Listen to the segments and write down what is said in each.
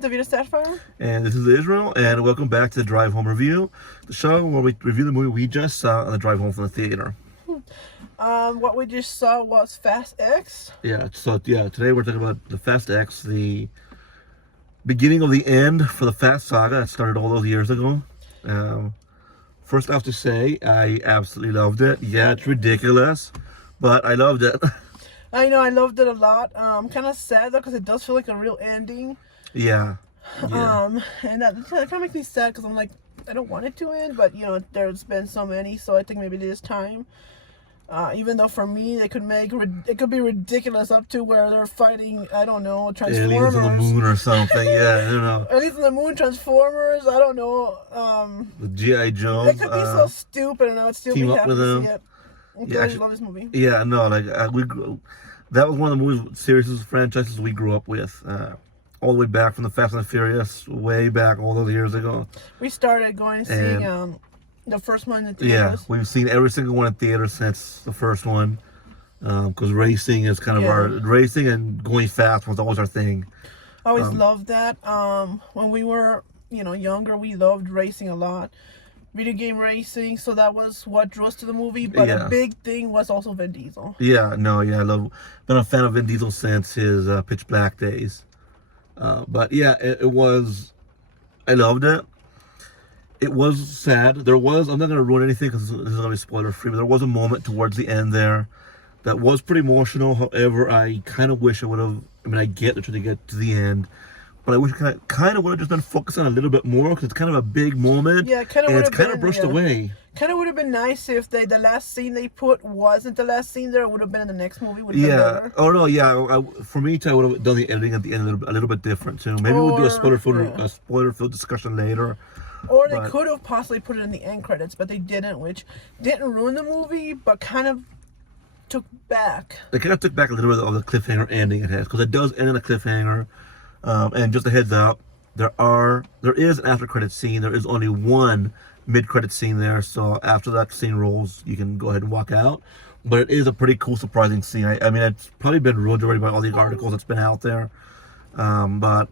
is David Sapphire. And this is Israel, and welcome back to the Drive Home Review, the show where we review the movie we just saw on the drive home from the theater. What we just saw was Fast X. Today we're talking about the Fast X, the beginning of the end for the Fast Saga that started all those years ago. First, I have to say, I absolutely loved it. Yeah, it's ridiculous, but I loved it. I know, I loved it a lot. Kind of sad though, because it does feel like a real ending. Yeah. And that kind of makes me sad, because I'm like, I don't want it to end, but you know, there's been so many, so I think maybe it is time. Even though for me, it could be ridiculous up to where they're fighting, I don't know, Transformers. Aliens on the moon or something. Yeah, I don't know. Aliens on the moon, Transformers. I don't know. The G.I. Joe. It could be so stupid, and I would still be happy to see it. Yeah, I love this movie. Yeah, no, like that was one of the movies, series, franchises we grew up with. All the way back from the Fast and the Furious, way back all those years ago. We started going seeing the first one in the theaters. Yeah, we've seen every single one in theaters since the first one. Because racing is kind of racing and going fast was always our thing. I always loved that. When we were, younger, we loved racing a lot. Video game racing, so that was what drew us to the movie. But a big thing was also Vin Diesel. Yeah, been a fan of Vin Diesel since his Pitch Black days. But yeah, it was, I loved it. It was sad. I'm not going to ruin anything because this is going to be spoiler free, but there was a moment towards the end there that was pretty emotional. However, I kind of wish I would have, I get they're trying to get to the end, but I wish I kind of would have just been focusing a little bit more, because it's kind of a big moment. Yeah, and it's kind of brushed away. Kind of would have been nice if the last scene they put wasn't the last scene there. It would have been in the next movie. Oh no, yeah. For me, I would have done the editing at the end a little bit different too. Maybe we'll do a spoiler-filled discussion later. Or they could have possibly put it in the end credits, but they didn't, which didn't ruin the movie, but kind of took back. They kind of took back a little bit of the cliffhanger ending it has, because it does end in a cliffhanger. And just a heads up, there is an after credit scene. There is only one mid-credit scene there, so after that scene rolls, you can go ahead and walk out. But it is a pretty cool, surprising scene. I mean, it's probably been ruined already by all the articles that's been out there. But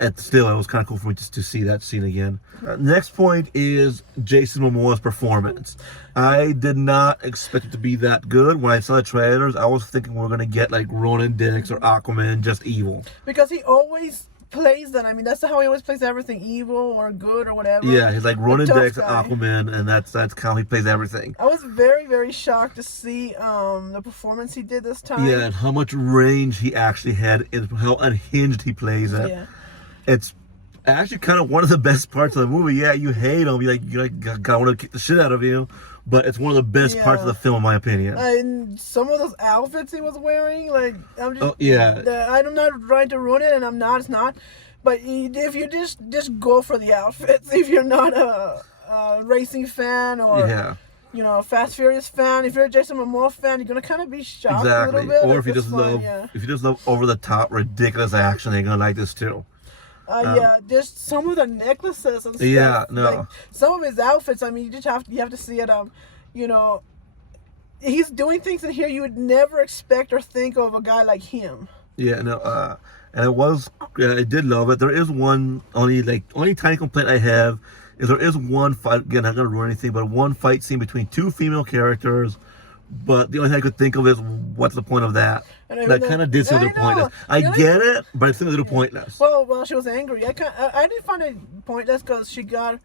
it was kind of cool for me just to see that scene again. Next point is Jason Momoa's performance. I did not expect it to be that good. When I saw the trailers, I was thinking we were going to get like Ronan Dix or Aquaman, just evil. Because he always plays that. I mean, that's how he always plays everything, evil or good or whatever. Yeah, he's like Ronan Dix, Aquaman, and that's how he plays everything. I was very, very shocked to see the performance he did this time. Yeah, and how much range he actually had, and how unhinged he plays it. Yeah. It's actually kind of one of the best parts of the movie. Yeah, you hate him. You gotta want to kick the shit out of you. But it's one of the best parts of the film, in my opinion. And some of those outfits he was wearing, I'm just... Oh, yeah. I'm not trying to ruin it, and I'm not, it's not. But if you just go for the outfits, if you're not a racing fan or... Fast Furious fan. If you're a Jason Momoa fan, you're gonna kind of be shocked a little bit. Or if you just love over the top, ridiculous action, you're gonna like this too. Just some of the necklaces and stuff. Yeah, no. Some of his outfits. I mean, you have to see it. He's doing things in here you would never expect or think of a guy like him. Yeah, no. And I did love it. There is only tiny complaint I have is there is one fight. Again, I'm not gonna ruin anything, but one fight scene between two female characters. But the only thing I could think of is, what's the point of that? That kind of did seem a little pointless. I get it, but it seemed a little pointless. Well, she was angry. I didn't find it pointless because she wanted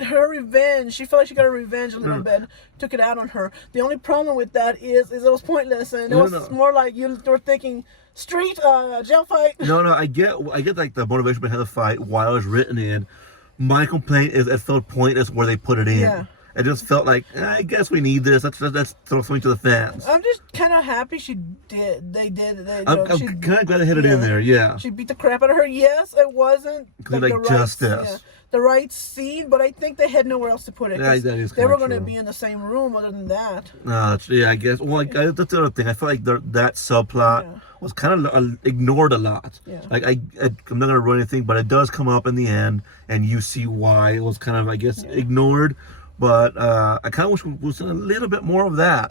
her revenge. She felt like she got her revenge a little bit. Took it out on her. The only problem with that is it was pointless, and it was more like you were thinking street jail fight. No, I get like the motivation behind the fight while it was written in. My complaint is it felt pointless where they put it in. Yeah. It just felt like, I guess we need this. Let's throw something to the fans. I'm just kind of happy she did. I'm kind of glad they hit it in there, yeah. She beat the crap out of her. Yes, it wasn't the right scene, but I think they had nowhere else to put it. Yeah, that is they were going to be in the same room other than that. I guess. Well, that's the other thing. I feel like that subplot was kind of ignored a lot. Yeah. I'm not going to ruin anything, but it does come up in the end, and you see why it was kind of, I guess, ignored. But I kind of wish we was a little bit more of that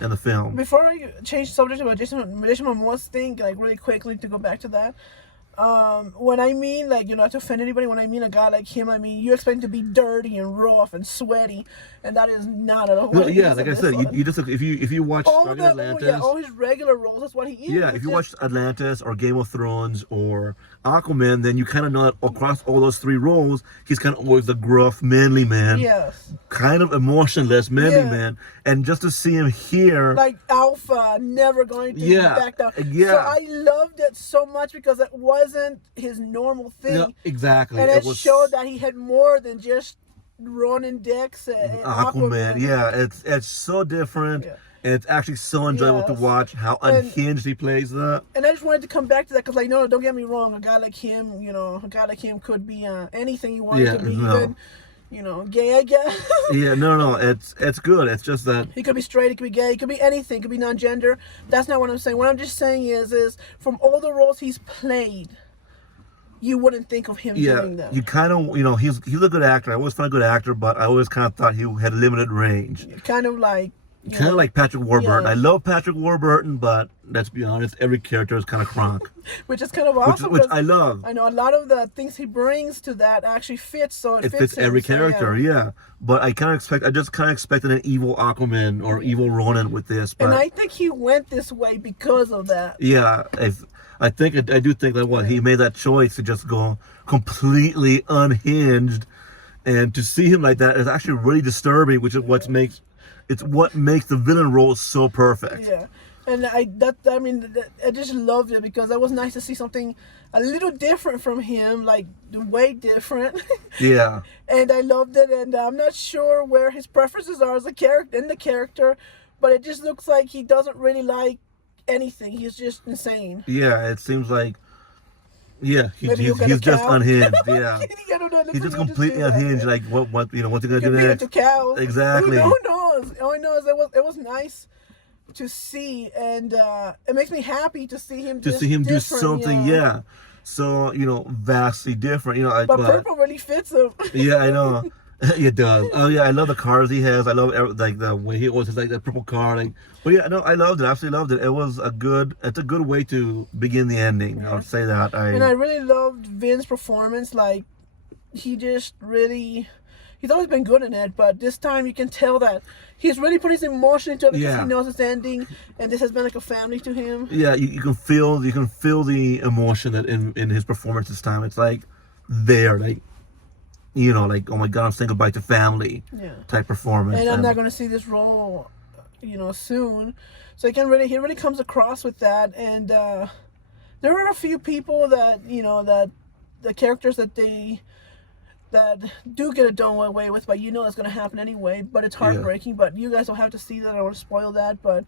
in the film. Before I change subject about Jason Momoa's thing, like really quickly to go back to that. When I mean, like, not to offend anybody, when I mean a guy like him, I mean you expect him to be dirty and rough and sweaty, and that is not at all. No, yeah, like I said, you just if you watch Atlantis, all his regular roles, that's what he is. Yeah, if you watch Atlantis or Game of Thrones or Aquaman, then you kind of know that across all those three roles, he's kind of always the gruff, manly man. Yes. Kind of emotionless, manly man. And just to see him here, like alpha, never going to back down. Yeah. So I loved it so much because it wasn't his normal thing. No, exactly. And it showed that he had more than just Ronan Dex and Aquaman. Yeah, it's so different. Yeah. And it's actually so enjoyable to watch how unhinged he plays that. And I just wanted to come back to that because, like, no, don't get me wrong. A guy like him, could be anything you wanted to be. Even, gay, I guess. Yeah, no, it's good. It's just that he could be straight, he could be gay, he could be anything, he could be non-gender. That's not what I'm saying. What I'm just saying is from all the roles he's played, you wouldn't think of him doing that. You kind of, he's a good actor. I always found a good actor, but I always kind of thought he had limited range. Kind of like Patrick Warburton. I love Patrick Warburton, but let's be honest, every character is kind of Kronk. Which is kind of awesome. Which I love. I know a lot of the things he brings to that actually fits, so it fits every character, But I just kind of expected an evil Aquaman or evil Ronan with this. But, and I think he went this way because of that. Yeah, I do think that he made that choice to just go completely unhinged, and to see him like that is actually really disturbing, which is what makes the villain role so perfect. Yeah, and I just loved it because it was nice to see something a little different from him, like way different. Yeah. And I loved it, and I'm not sure where his preferences are as a character, but it just looks like he doesn't really like anything. He's just insane. Yeah, it seems like. Yeah, he's just unhinged. Yeah, he's just completely unhinged. Like what's he gonna do next? Cows. Exactly. Who knows? All I know is it was nice to see, and it makes me happy to see him. Do something. Yeah. So vastly different. But purple really fits him. Yeah, I know. It does. Oh yeah, I love the cars he has. I love like the way he always has like that purple car. But yeah, no, I loved it. Absolutely loved it. It's a good way to begin the ending. I would say that. And I really loved Vin's performance. Like he's always been good in it, but this time you can tell that he's really putting his emotion into it because he knows it's ending, and this has been like a family to him. Yeah, you can feel the emotion that in his performance this time. It's like there, like. Like, oh my God, I'm saying goodbye to family type performance. And I'm not going to see this role, soon. So he really comes across with that. And there are a few people that, that the characters that do get it done away with, but that's going to happen anyway. But it's heartbreaking. But you guys don't have to see that. I don't want to spoil that. But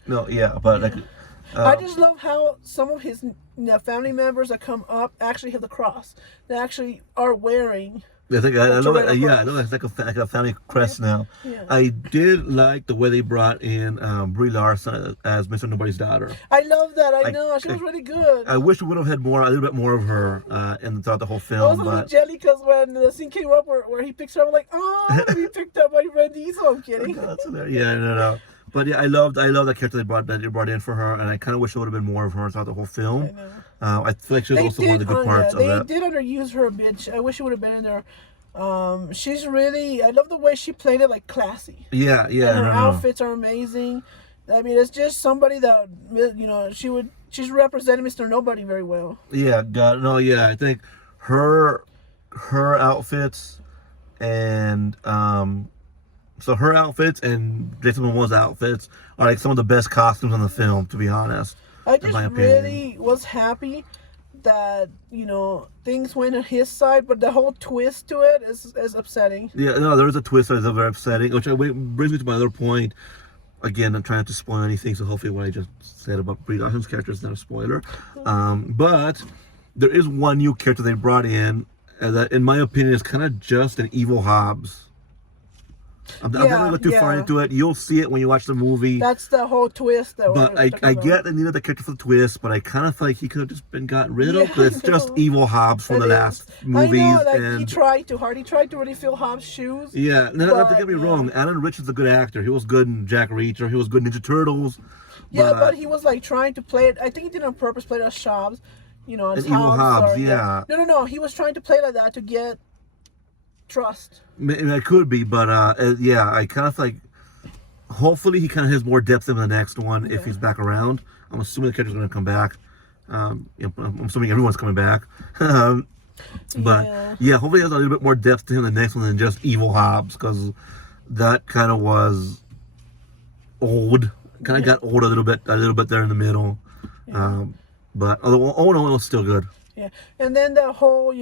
I just love how some of his family members that come up actually have the cross. They actually are wearing. I love it. I know it's like a family crest now. Yeah. I did like the way they brought in Brie Larson as Mr. Nobody's daughter. I love that. I know she was really good. I wish we would have had a little bit more of her throughout the whole film. I was a little jelly because when the scene came up where he picks her up, I'm like, oh, he picked up by Randy. So I'm kidding. Yeah, no. But yeah, I love the character they brought in for her, and I kind of wish there would have been more of her throughout the whole film. I feel like she was also one of the good parts of that. They did underuse her a bit. I wish she would have been in there. She's really. I love the way she played it, like classy. Yeah. And her outfits are amazing. I mean, it's just somebody that she's representing Mr. Nobody very well. Yeah, I think her outfits and So her outfits and Jason Momoa's outfits are like some of the best costumes in the film, to be honest. I just really was happy that, things went on his side, but the whole twist to it is upsetting. Yeah, no, there is a twist that is very upsetting, which brings me to my other point. Again, I'm trying not to spoil anything, so hopefully what I just said about Brie Larson's character is not a spoiler. But there is one new character they brought in that, in my opinion, is kind of just an evil Hobbs. I'm not gonna go too far into it. You'll see it when you watch the movie. That's the whole twist that but I get they needed the character for the twist, but I kind of feel like he could have just been gotten rid of because it's just evil Hobbs from the last movies. I know, like, and he tried too hard. He tried to really fill Hobbs' shoes. Yeah, not to get me wrong. Alan Richards is a good actor. He was good in Jack Reacher. He was good in Ninja Turtles. Yeah, but he was like trying to play it. I think he did it on purpose, play it as Hobbs. You know, as evil Hobbs. Or, yeah. No. He was trying to play like that to get trust. It could be, but yeah, I kind of like. Hopefully, he kind of has more depth in the next one if he's back around. I'm assuming the character's going to come back. I'm assuming everyone's coming back. But yeah, hopefully there's a little bit more depth to him in the next one than just evil Hobbs, because that kind of was old. Kind of got old a little bit there in the middle. But it was still good. Yeah, and then the whole,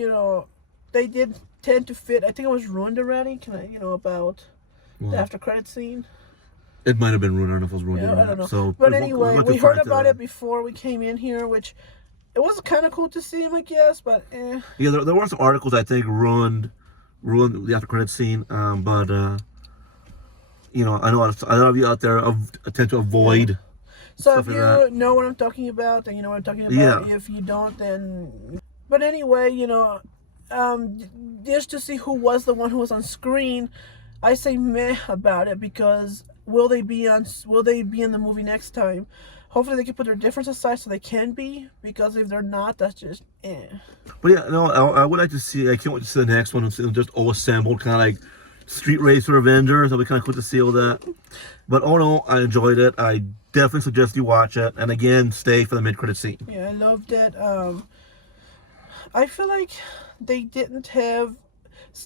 they did tend to fit. I think it was ruined already. About the after credit scene. It might have been ruined. I don't know if it was ruined. I don't know. So, but anyway, we heard about it before we came in here, which it was kind of cool to see him, I guess. But yeah, there were some articles I think ruined the after credit scene. But I know a lot of you out there tend to avoid. So if you know what I'm talking about, then you know what I'm talking about. Yeah. If you don't, then. But anyway, just to see who was the one who was on screen, I say meh about it, because will they be in the movie next time? Hopefully they can put their differences aside so they can be, because if they're not, that's just eh. But yeah, no, I would like to see. I can't wait to see the next one and see them just all assembled, kind of like Street Racer Avengers. That'll be kind of cool to see all that. But I enjoyed it. I definitely suggest you watch it. And again, stay for the mid-credit scene. Yeah, I loved it. I feel like they didn't have.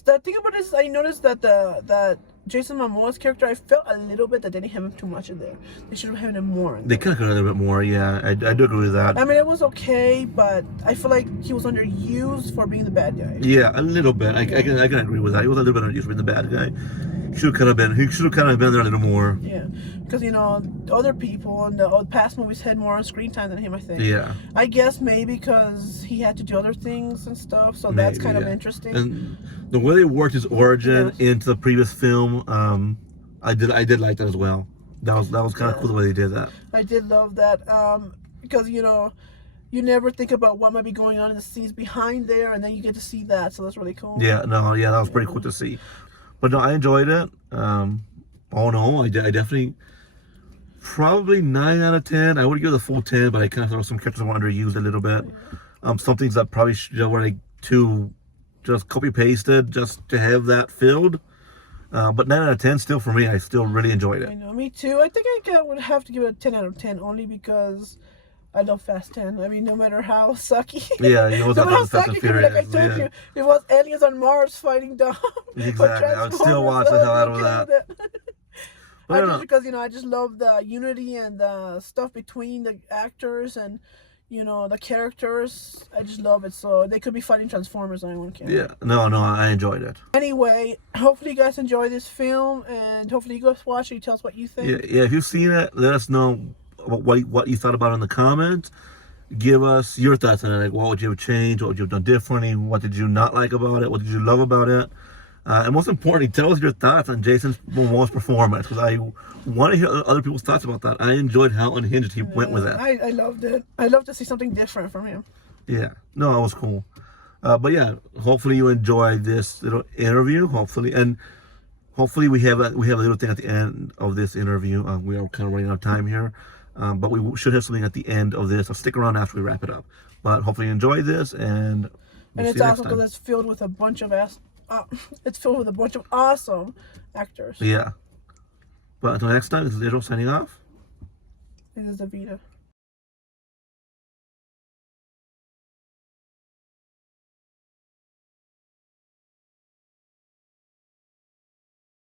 The thing about it is, I noticed that that Jason Momoa's character, I felt a little bit that they didn't have him too much in there. They should have had him more. They kind of got a little bit more, yeah. I do agree with that. I mean, it was okay, but I feel like he was underused for being the bad guy. Yeah, a little bit. I can agree with that. He was a little bit underused for being the bad guy. He should have kind of been there a little more. Yeah, because other people in the past movies had more on screen time than him, I think. Yeah. I guess maybe because he had to do other things and stuff, so that's kind of interesting. And the way they worked his origin into the previous film, I did like that as well. That was kind of cool the way they did that. I did love that, because you never think about what might be going on in the scenes behind there, and then you get to see that, so that's really cool. Yeah, that was pretty cool to see. But no, I enjoyed it. I definitely, probably 9 out of 10. I would give it a full 10, but I kind of thought some characters were underused a little bit. Some things that probably were like too just copy pasted just to have that filled. But 9 out of 10 still for me. I still really enjoyed it. I know, me too. I think I would have to give it a 10 out of 10 only because I love Fast 10. I mean, no matter how sucky. Yeah, it was no matter how Fast and sucky, Furious. like I told you, it was aliens on Mars fighting Dom. Exactly. I would still watch the hell out of that. I just love the unity and the stuff between the actors and the characters. I just love it. So they could be fighting Transformers. Anyone can. Yeah. No, I enjoyed it. Anyway, hopefully you guys enjoy this film, and hopefully you guys watch it. You tell us what you think. Yeah. If you've seen it, let us know what you thought about it in the comments. Give us your thoughts on it. Like, what would you have changed? What would you have done differently? What did you not like about it? What did you love about it? And most importantly, tell us your thoughts on Jason Momoa's performance, because I want to hear other people's thoughts about that. I enjoyed how unhinged he went with it. I loved it. I love to see something different from him. Yeah, no, it was cool. But yeah, hopefully you enjoyed this little interview. Hopefully we have a little thing at the end of this interview. We are kind of running out of time here, but we should have something at the end of this. So stick around after we wrap it up. But hopefully you enjoy this, and it's awesome because it's filled with a bunch of awesome actors. Yeah. But until next time, this is Israel signing off. This is Davida.